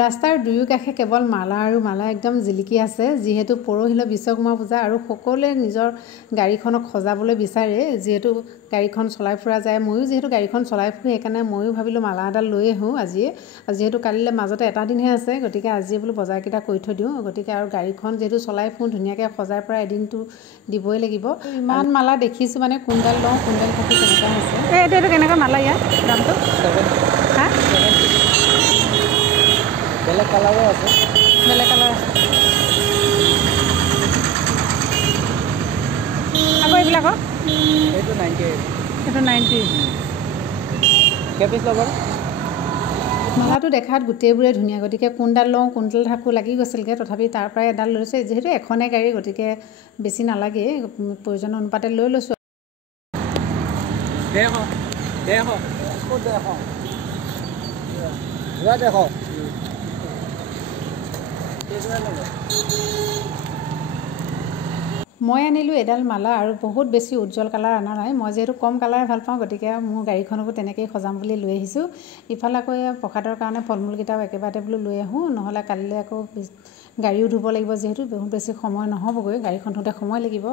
ৰাস্তাৰ দুয়ো কাষে কেৱল মালা আৰু মালা একদম জিলিকি আছে যিহেতু পৰহিলৈ বিশ্বকৰ্মা পূজা আৰু সকলোৱে নিজৰ গাড়ীখনক সজাবলৈ বিচাৰে যিহেতু গাড়ীখন চলাই ফুৰা যায় ময়ো যিহেতু গাড়ীখন চলাই ফুৰোঁ সেইকাৰণে ময়ো ভাবিলোঁ মালা এডাল লৈ আহোঁ আজিয়ে যিহেতু কালিলৈ মাজতে এটা দিনহে আছে গতিকে আজিয়ে বোলো বজাৰকেইটা কৰি থৈ দিওঁ গতিকে আৰু গাড়ীখন যিহেতু চলাই ফুৰোঁ ধুনীয়াকৈ সজাই পৰা এদিনটো দিবই লাগিব ইমান মালা দেখিছোঁ মানে কুইণ্টেল লওঁ কুইণ্টেল থাকি তেনেকুৱা হৈছে এইটো কেনেকুৱা মালা ইয়াত দামটো হা বেলেগ কালাৰো আছে বেলেগ কালাৰ আছে আকৌ এইবিলাকৰ এইটো 98 এইটো 90 কেপিছ ল'ব মালাটো দেখাত গোটেইবোৰে ধুনীয়া গতিকে কোনডাল লওঁ কোনডাল থাকোঁ লাগি গৈছিলগৈ তথাপি তাৰ পৰাই এডাল লৈছোঁ যিহেতু এখনে গাড়ী গতিকে বেছি নালাগে প্ৰয়োজন অনুপাতে লৈ লৈছোঁ 150 মই আনিলোঁ এডাল মালা আৰু বহুত বেছি উজ্জ্বল কালাৰ অনা নাই মই যিহেতু কম কালাৰ ভাল পাওঁ গতিকে মোৰ গাড়ীখনকো তেনেকৈয়ে সজাম বুলি লৈ আহিছোঁ ইফালে আকৌ প্ৰসাদৰ কাৰণে ফল মূলকেইটাও একেবাৰতে বোলো লৈ আহোঁ নহ'লে কালিলৈ আকৌ গাড়ীও ধুব লাগিব যিহেতু বহুত বেছি সময় নহ'বগৈ গাড়ীখন ধোতে সময় লাগিব